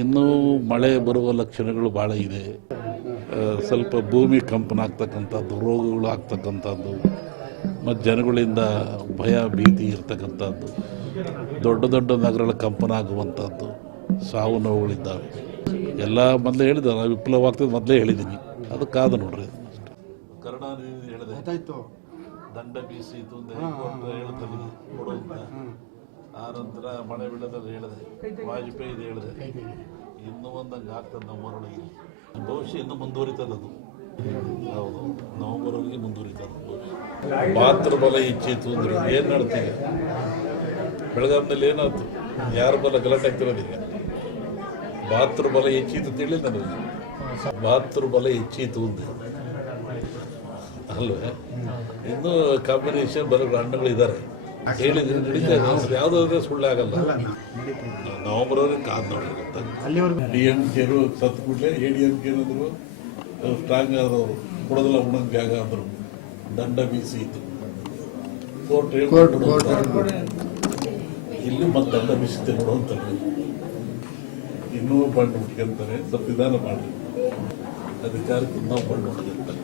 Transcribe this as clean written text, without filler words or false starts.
ಇನ್ನೂ ಮಳೆ ಬರುವ ಲಕ್ಷಣಗಳು ಭಾಳ ಇದೆ. ಸ್ವಲ್ಪ ಭೂಮಿ ಕಂಪನ ಆಗ್ತಕ್ಕಂಥದ್ದು, ರೋಗಗಳು ಆಗ್ತಕ್ಕಂಥದ್ದು, ಮತ್ತು ಜನಗಳಿಂದ ಭಯ ಭೀತಿ ಇರ್ತಕ್ಕಂಥದ್ದು, ದೊಡ್ಡ ದೊಡ್ಡ ನಗರಗಳ ಕಂಪನ ಆಗುವಂಥದ್ದು, ಸಾವು ನೋವುಗಳಿದ್ದಾವೆ. ಎಲ್ಲ ಮೊದಲೇ ಹೇಳಿದೆ, ನಾವು ವಿಪ್ಲವ ಆಗ್ತದೆ ಮೊದಲೇ ಹೇಳಿದ್ದೀನಿ. ಅದು ಕಾದು ನೋಡ್ರಿ. ಕರುಣಾನಿಧಿ ಹೇಳಿದೆ, ದಂಡ ಬೀಸಿತು ಅಂತ ಹೇಳ್ತಾರೆ ಕೊಡುವಂತ. ಆ ನಂತರ ಮಳೆ ಬೀಳೋದ್ರಲ್ಲಿ ಹೇಳಿದೆ, ವಾಜಪೇಯಿ ಹೇಳಿದೆ. ಇನ್ನೂ ಒಂದಂಗೆ ಆಗ್ತದೆ ನಮ್ಮೂರೊಳಗೆ. ಭವಿಷ್ಯ ಇನ್ನೂ ಮುಂದುವರಿತದೆ. ಅದು ಹೌದು, ನವಂಬರ್ವರೆಗೆ ಮುಂದುವರಿತದೆ ಭವಿಷ್ಯ. ಮಾತೃಬಲ ಹೆಚ್ಚಿತು ಅಂದ್ರೆ ಏನು ನಡ್ತೀಗ? ಬೆಳಗಾವಿನಲ್ಲಿ ಏನಾಯ್ತು? ಯಾರ ಬಲ ಗಲಾಟೆ ಆಗ್ತಿರೋದೀಗ? ಮಾತೃಬಲ ಹೆಚ್ಚಿತು ತಿಳಿದ ನನಗೆ. ಮಾತೃಬಲ ಹೆಚ್ಚಿತು ಅಂತ ಅಲ್ವೇ? ಇನ್ನೂ ಕಾಂಬಿನೇಷನ್ ಬರೋ ಹಣ್ಣುಗಳಿದ್ದಾರೆ. ಹೇಳಿದ್ರೆ ನಡೀತಾ ಇದೆ. ಯಾವುದಾದ್ರೆ ಸುಳ್ಳು ಆಗಲ್ಲ. ನವಂಬರ್ವರೆಗೆ ಕಾದು ನೋಡಿರುತ್ತೆ. DMK ಸತ್ತು ಕೂಡಲೇ ADMK ಏನಾದ್ರು ಸ್ಟ್ರಾಂಗ್ ಆದವರು ಕೊಡೋದಿಲ್ಲ ಉಣಂಗ್ ಜಾಗ ಅಂದರು. ದಂಡ ಬೀಸಿತು ಕೋರ್ಟ್ ಇಲ್ಲಿ ಮತ್ತೆ ದಂಡ ಬೀಸುತ್ತೆ ನೋಡುವಂತಾರೆ. ಇನ್ನೂ ಬಂಡು ಹುಡ್ಕೊಂತಾರೆ. ಸ್ವಲ್ಪ ವಿಧಾನ ಮಾಡಿ ಅಧಿಕಾರಕ್ಕೆ ಇನ್ನೂ ಬಂಡು ಹುಡ್ಕೊಂತಾರೆ.